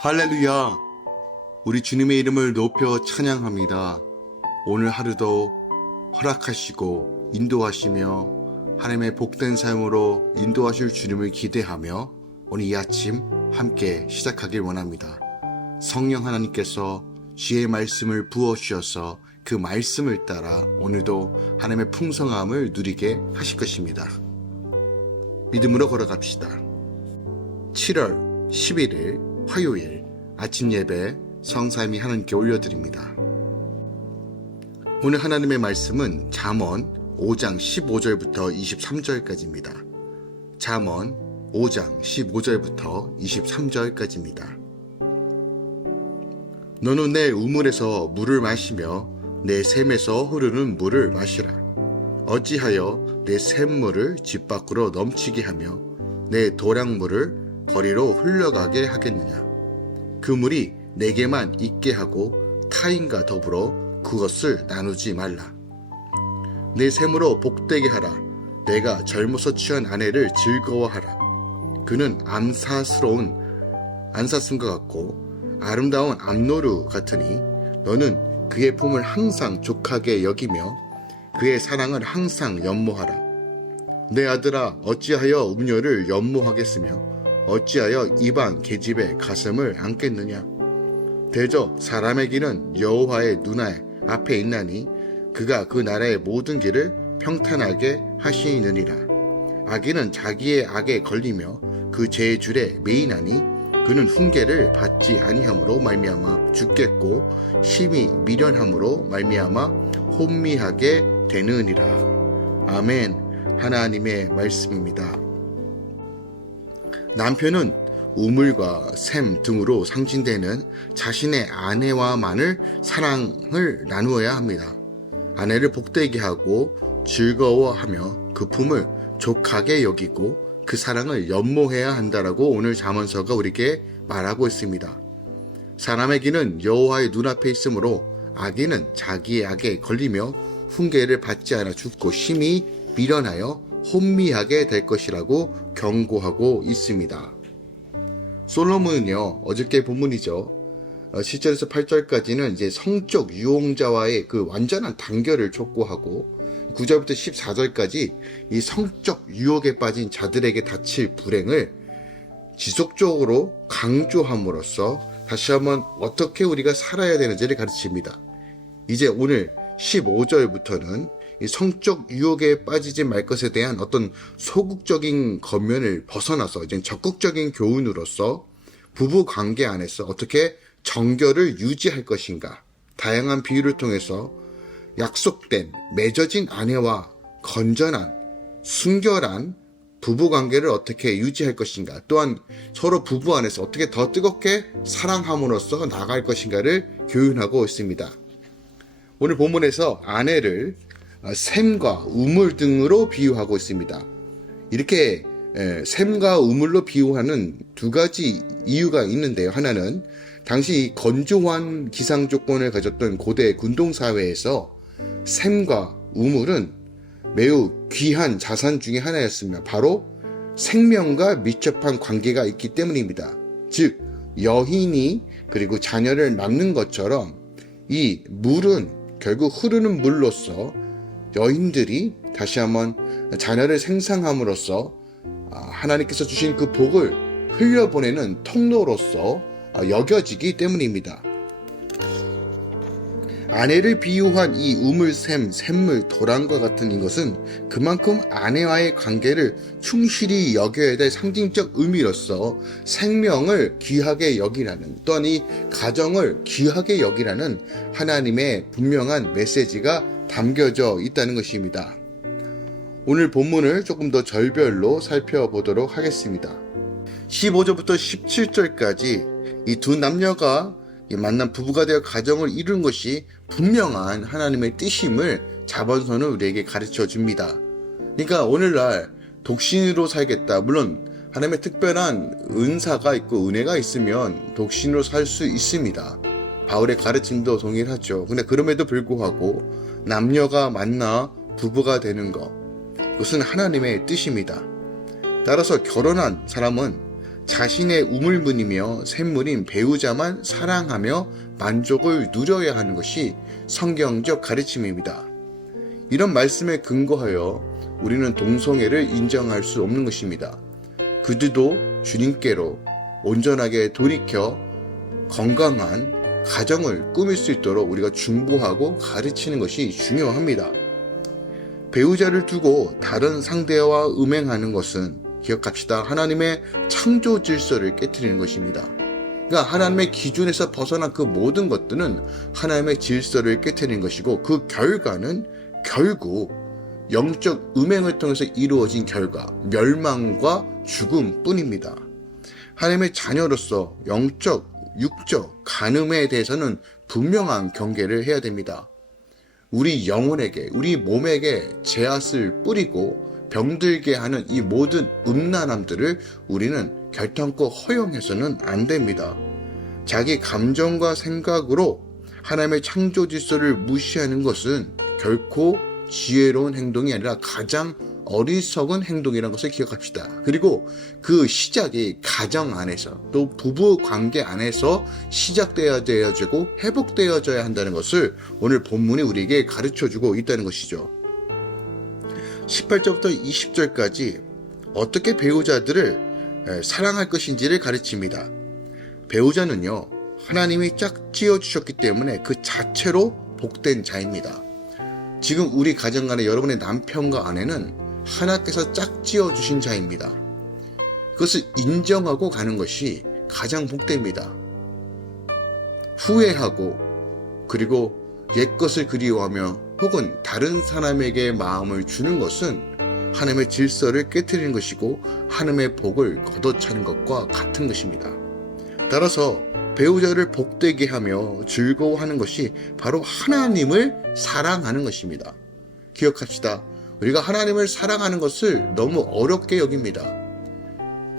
할렐루야! 우리 주님의 이름을 높여 찬양합니다. 오늘 하루도 허락하시고 인도하시며 하나님의 복된 삶으로 인도하실 주님을 기대하며 오늘 이 아침 함께 시작하길 원합니다. 성령 하나님께서 주의 말씀을 부어주셔서 그 말씀을 따라 오늘도 하나님의 풍성함을 누리게 하실 것입니다. 믿음으로 걸어갑시다. 7월 11일 화요일 아침 예배 성삼위 하나님께 올려드립니다. 오늘 하나님의 말씀은 잠언 5장 15절부터 23절까지입니다. 잠언 5장 15절부터 23절까지입니다. 너는 내 우물에서 물을 마시며 내 샘에서 흐르는 물을 마시라. 어찌하여 내 샘물을 집 밖으로 넘치게 하며 내 도량물을 거리로 흘러가게 하겠느냐. 그 물이 내게만 있게 하고 타인과 더불어 그것을 나누지 말라. 내 샘으로 복되게 하라. 내가 젊어서 취한 아내를 즐거워하라. 그는 안사슴과 같고 아름다운 암노루 같으니 너는 그의 품을 항상 족하게 여기며 그의 사랑을 항상 연모하라. 내 아들아, 어찌하여 음료를 연모하겠으며 어찌하여 이방 계집의 가슴을 안겠느냐. 대저 사람의 길은 여호와의 눈 앞에 있나니 그가 그 나라의 모든 길을 평탄하게 하시느니라. 악인은 자기의 악에 걸리며 그 죄의 줄에 매이나니 그는 훈계를 받지 아니함으로 말미암아 죽겠고 심히 미련함으로 말미암아 혼미하게 되느니라. 아멘. 하나님의 말씀입니다. 남편은 우물과 샘 등으로 상징되는 자신의 아내와만을 사랑을 나누어야 합니다. 아내를 복되게 하고 즐거워하며 그 품을 족하게 여기고 그 사랑을 연모해야 한다라고 오늘 잠언서가 우리에게 말하고 있습니다. 사람의 길은 여호와의 눈앞에 있으므로 악인은 자기의 악에 걸리며 훈계를 받지 않아 죽고 심히 미련하여 혼미하게 될 것이라고 경고하고 있습니다. 솔로몬은요, 어저께 본문이죠. 7절에서 8절까지는 이제 성적 유혹자와의 그 완전한 단결을 촉구하고 9절부터 14절까지 이 성적 유혹에 빠진 자들에게 닥칠 불행을 지속적으로 강조함으로써 다시 한번 어떻게 우리가 살아야 되는지를 가르칩니다. 이제 오늘 15절부터는 이 성적 유혹에 빠지지 말 것에 대한 어떤 소극적인 겉면을 벗어나서 이제 적극적인 교훈으로서 부부 관계 안에서 어떻게 정결을 유지할 것인가, 다양한 비유를 통해서 약속된 맺어진 아내와 건전한 순결한 부부 관계를 어떻게 유지할 것인가, 또한 서로 부부 안에서 어떻게 더 뜨겁게 사랑함으로써 나아갈 것인가를 교훈하고 있습니다. 오늘 본문에서 아내를 샘과 우물 등으로 비유하고 있습니다. 이렇게 샘과 우물로 비유하는 두 가지 이유가 있는데요. 하나는 당시 건조한 기상 조건을 가졌던 고대 군동사회에서 샘과 우물은 매우 귀한 자산 중에 하나였으며 바로 생명과 밀접한 관계가 있기 때문입니다. 즉 여인이 그리고 자녀를 낳는 것처럼 이 물은 결국 흐르는 물로서 여인들이 다시 한번 자녀를 생산함으로써 하나님께서 주신 그 복을 흘려보내는 통로로서 여겨지기 때문입니다. 아내를 비유한 이 우물샘, 샘물, 도랑과 같은 이것은 그만큼 아내와의 관계를 충실히 여겨야 될 상징적 의미로서 생명을 귀하게 여기라는, 또한 이 가정을 귀하게 여기라는 하나님의 분명한 메시지가 담겨져 있다는 것입니다. 오늘 본문을 조금 더 절별로 살펴보도록 하겠습니다. 15절부터 17절까지 이 두 남녀가 만난 부부가 되어 가정을 이룬 것이 분명한 하나님의 뜻임을 잠언서는 우리에게 가르쳐 줍니다. 그러니까 오늘날 독신으로 살겠다. 물론 하나님의 특별한 은사가 있고 은혜가 있으면 독신으로 살 수 있습니다. 바울의 가르침도 동일하죠. 근데 그럼에도 불구하고 남녀가 만나 부부가 되는 것, 그것은 하나님의 뜻입니다. 따라서 결혼한 사람은 자신의 우물물이며 샘물인 배우자만 사랑하며 만족을 누려야 하는 것이 성경적 가르침입니다. 이런 말씀에 근거하여 우리는 동성애를 인정할 수 없는 것입니다. 그들도 주님께로 온전하게 돌이켜 건강한 가정을 꾸밀 수 있도록 우리가 중보하고 가르치는 것이 중요합니다. 배우자를 두고 다른 상대와 음행하는 것은 기억합시다. 하나님의 창조 질서를 깨트리는 것입니다. 그러니까 하나님의 기준에서 벗어난 그 모든 것들은 하나님의 질서를 깨트리는 것이고 그 결과는 결국 영적 음행을 통해서 이루어진 결과, 멸망과 죽음뿐입니다. 하나님의 자녀로서 영적, 육적, 간음에 대해서는 분명한 경계를 해야 됩니다. 우리 영혼에게, 우리 몸에게 제앗을 뿌리고 병들게 하는 이 모든 음란함들을 우리는 결탄코 허용해서는 안 됩니다. 자기 감정과 생각으로 하나님의 창조 질서를 무시하는 것은 결코 지혜로운 행동이 아니라 가장 어리석은 행동이라는 것을 기억합시다. 그리고 그 시작이 가정 안에서 또 부부 관계 안에서 시작되어야 되고 회복되어져야 한다는 것을 오늘 본문이 우리에게 가르쳐주고 있다는 것이죠. 18절부터 20절까지 어떻게 배우자들을 사랑할 것인지를 가르칩니다. 배우자는요, 하나님이 짝지어 주셨기 때문에 그 자체로 복된 자입니다. 지금 우리 가정 간에 여러분의 남편과 아내는 하나님께서 짝지어 주신 자입니다. 그것을 인정하고 가는 것이 가장 복됩니다. 후회하고 그리고 옛것을 그리워하며 혹은 다른 사람에게 마음을 주는 것은 하나님의 질서를 깨트리는 것이고 하나님의 복을 걷어차는 것과 같은 것입니다. 따라서 배우자를 복되게 하며 즐거워하는 것이 바로 하나님을 사랑하는 것입니다. 기억합시다. 우리가 하나님을 사랑하는 것을 너무 어렵게 여깁니다.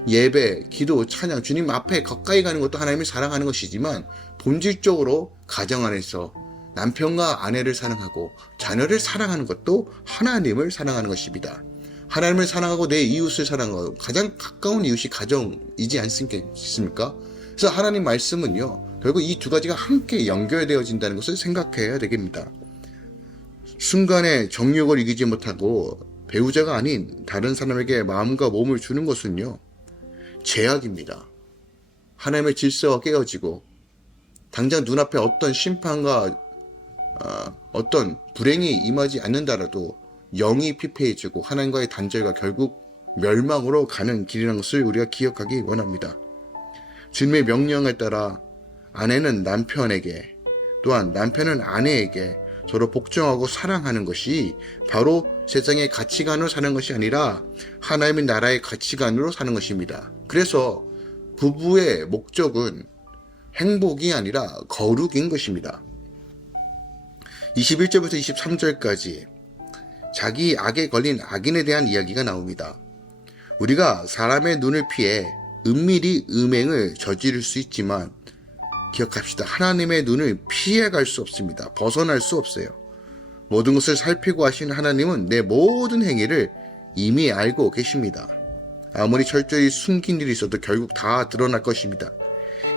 예배, 기도, 찬양, 주님 앞에 가까이 가는 것도 하나님을 사랑하는 것이지만 본질적으로 가정 안에서 남편과 아내를 사랑하고 자녀를 사랑하는 것도 하나님을 사랑하는 것입니다. 하나님을 사랑하고 내 이웃을 사랑하고 가장 가까운 이웃이 가정이지 않습니까? 그래서 하나님 말씀은요, 결국 이 두 가지가 함께 연결되어진다는 것을 생각해야 되겠습니다. 순간에 정욕을 이기지 못하고 배우자가 아닌 다른 사람에게 마음과 몸을 주는 것은요, 죄악입니다. 하나님의 질서가 깨어지고 당장 눈앞에 어떤 심판과 어떤 불행이 임하지 않는다라도 영이 피폐해지고 하나님과의 단절과 결국 멸망으로 가는 길이라는 것을 우리가 기억하기 원합니다. 주님의 명령을 따라 아내는 남편에게 또한 남편은 아내에게 서로 복종하고 사랑하는 것이 바로 세상의 가치관으로 사는 것이 아니라 하나님의 나라의 가치관으로 사는 것입니다. 그래서 부부의 목적은 행복이 아니라 거룩인 것입니다. 21절부터 23절까지 자기 악에 걸린 악인에 대한 이야기가 나옵니다. 우리가 사람의 눈을 피해 은밀히 음행을 저지를 수 있지만 기억합시다. 하나님의 눈을 피해갈 수 없습니다. 벗어날 수 없어요. 모든 것을 살피고 하신 하나님은 내 모든 행위를 이미 알고 계십니다. 아무리 철저히 숨긴 일이 있어도 결국 다 드러날 것입니다.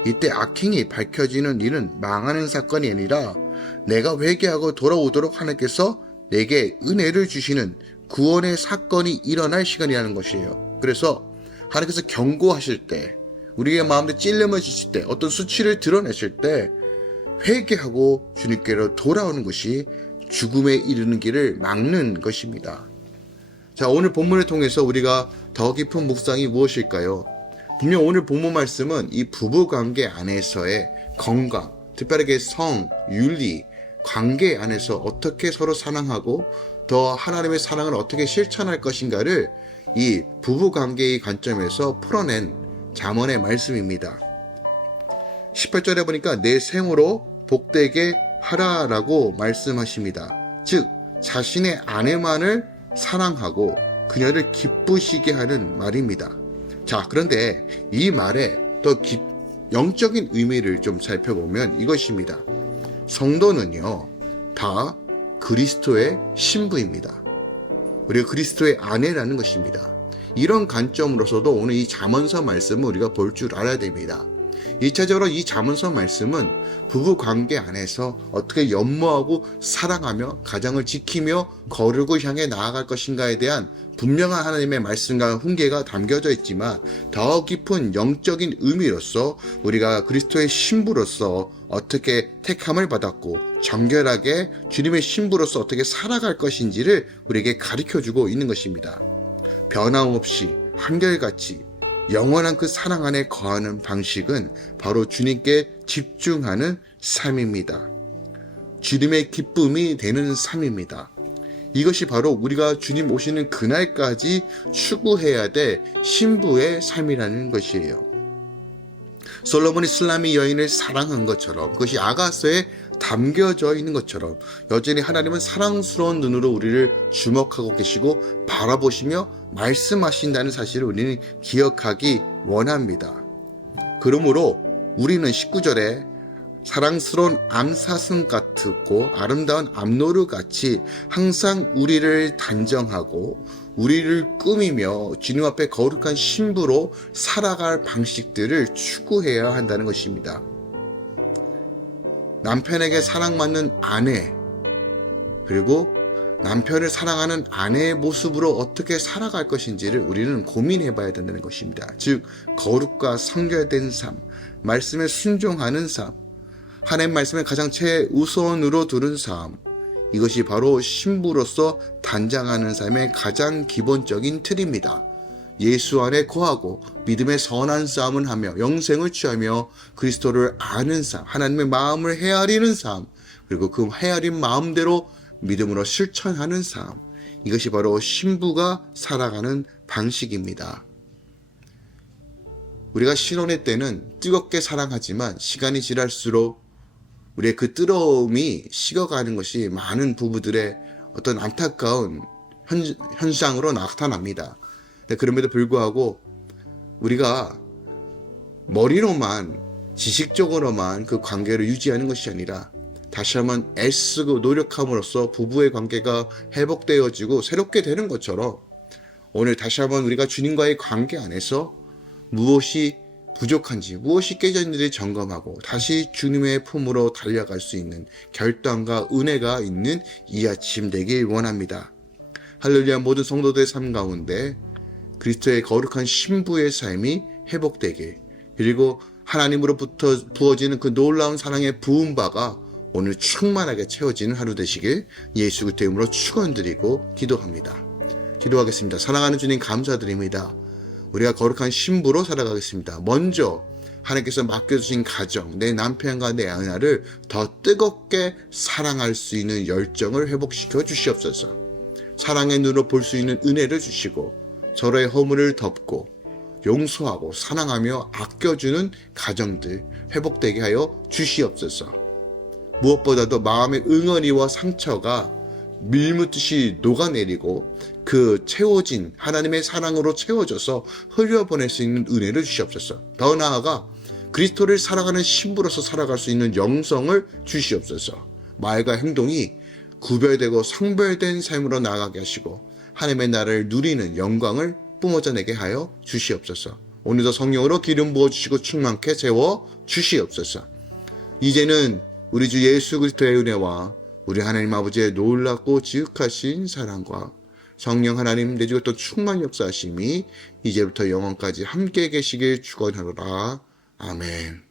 이때 악행이 밝혀지는 일은 망하는 사건이 아니라 내가 회개하고 돌아오도록 하나님께서 내게 은혜를 주시는 구원의 사건이 일어날 시간이라는 것이에요. 그래서 하나님께서 경고하실 때, 우리의 마음에 찔림을 주실 때, 어떤 수치를 드러내실 때 회개하고 주님께로 돌아오는 것이 죽음에 이르는 길을 막는 것입니다. 자, 오늘 본문을 통해서 우리가 더 깊은 묵상이 무엇일까요? 분명 오늘 본문 말씀은 이 부부관계 안에서의 건강, 특별하게 성, 윤리, 관계 안에서 어떻게 서로 사랑하고 더 하나님의 사랑을 어떻게 실천할 것인가를 이 부부관계의 관점에서 풀어낸 잠언의 말씀입니다. 18절에 보니까 내 생으로 복되게 하라라고 말씀하십니다. 즉 자신의 아내만을 사랑하고 그녀를 기쁘시게 하는 말입니다. 자, 그런데 이 말에 더 영적인 의미를 좀 살펴보면 이것입니다. 성도는요, 다 그리스도의 신부입니다. 우리가 그리스도의 아내라는 것입니다. 이런 관점으로서도 오늘 이 잠언서 말씀을 우리가 볼 줄 알아야 됩니다. 2차적으로 이 잠언서 말씀은 부부 관계 안에서 어떻게 연모하고 사랑하며 가정을 지키며 거룩을 향해 나아갈 것인가에 대한 분명한 하나님의 말씀과 훈계가 담겨져 있지만 더 깊은 영적인 의미로서 우리가 그리스도의 신부로서 어떻게 택함을 받았고 정결하게 주님의 신부로서 어떻게 살아갈 것인지를 우리에게 가르쳐주고 있는 것입니다. 변함없이 한결같이 영원한 그 사랑 안에 거하는 방식은 바로 주님께 집중하는 삶입니다. 주님의 기쁨이 되는 삶입니다. 이것이 바로 우리가 주님 오시는 그날까지 추구해야 될 신부의 삶이라는 것이에요. 솔로몬이 슬라미 여인을 사랑한 것처럼, 그것이 아가서에 담겨져 있는 것처럼 여전히 하나님은 사랑스러운 눈으로 우리를 주목하고 계시고 바라보시며 말씀하신다는 사실을 우리는 기억하기 원합니다. 그러므로 우리는 19절에 사랑스러운 암사슴 같고 아름다운 암노루 같이 항상 우리를 단정하고 우리를 꾸미며 주님 앞에 거룩한 신부로 살아갈 방식들을 추구해야 한다는 것입니다. 남편에게 사랑받는 아내, 그리고 남편을 사랑하는 아내의 모습으로 어떻게 살아갈 것인지를 우리는 고민해 봐야 된다는 것입니다. 즉, 거룩과 성결된 삶, 말씀에 순종하는 삶, 하나님 말씀을 가장 최우선으로 두는 삶, 이것이 바로 신부로서 단장하는 삶의 가장 기본적인 틀입니다. 예수 안에 거하고 믿음의 선한 싸움을 하며 영생을 취하며 그리스도를 아는 삶, 하나님의 마음을 헤아리는 삶, 그리고 그 헤아린 마음대로 믿음으로 실천하는 삶, 이것이 바로 신부가 살아가는 방식입니다. 우리가 신혼의 때는 뜨겁게 사랑하지만 시간이 지날수록 우리의 그 뜨거움이 식어가는 것이 많은 부부들의 어떤 안타까운 현상으로 나타납니다. 그럼에도 불구하고 우리가 머리로만 지식적으로만 그 관계를 유지하는 것이 아니라 다시 한번 애쓰고 노력함으로써 부부의 관계가 회복되어지고 새롭게 되는 것처럼 오늘 다시 한번 우리가 주님과의 관계 안에서 무엇이 부족한지, 무엇이 깨졌는지 점검하고 다시 주님의 품으로 달려갈 수 있는 결단과 은혜가 있는 이 아침 되길 원합니다. 할렐루야. 모든 성도들의 삶 가운데 그리스도의 거룩한 신부의 삶이 회복되길, 그리고 하나님으로부터 부어지는 그 놀라운 사랑의 부음바가 오늘 충만하게 채워지는 하루 되시길 예수 그리스도의 이름으로 축원드리고 기도합니다. 기도하겠습니다. 사랑하는 주님 감사드립니다. 우리가 거룩한 신부로 살아가겠습니다. 먼저 하나님께서 맡겨주신 가정, 내 남편과 내 아내를 더 뜨겁게 사랑할 수 있는 열정을 회복시켜 주시옵소서. 사랑의 눈으로 볼 수 있는 은혜를 주시고 서로의 허물을 덮고 용서하고 사랑하며 아껴주는 가정들 회복되게 하여 주시옵소서. 무엇보다도 마음의 응어리와 상처가 밀묻듯이 녹아내리고 그 채워진 하나님의 사랑으로 채워져서 흘려보낼 수 있는 은혜를 주시옵소서. 더 나아가 그리스도를 사랑하는 신부로서 살아갈 수 있는 영성을 주시옵소서. 말과 행동이 구별되고 성별된 삶으로 나아가게 하시고 하나님의 나라를 누리는 영광을 뿜어져내게 하여 주시옵소서. 오늘도 성령으로 기름 부어주시고 충만케 세워 주시옵소서. 이제는 우리 주 예수 그리스도의 은혜와 우리 하나님 아버지의 놀랍고 지극하신 사랑과 성령 하나님 내주가 또 충만 역사하심이 이제부터 영원까지 함께 계시길 축원하노라. 아멘.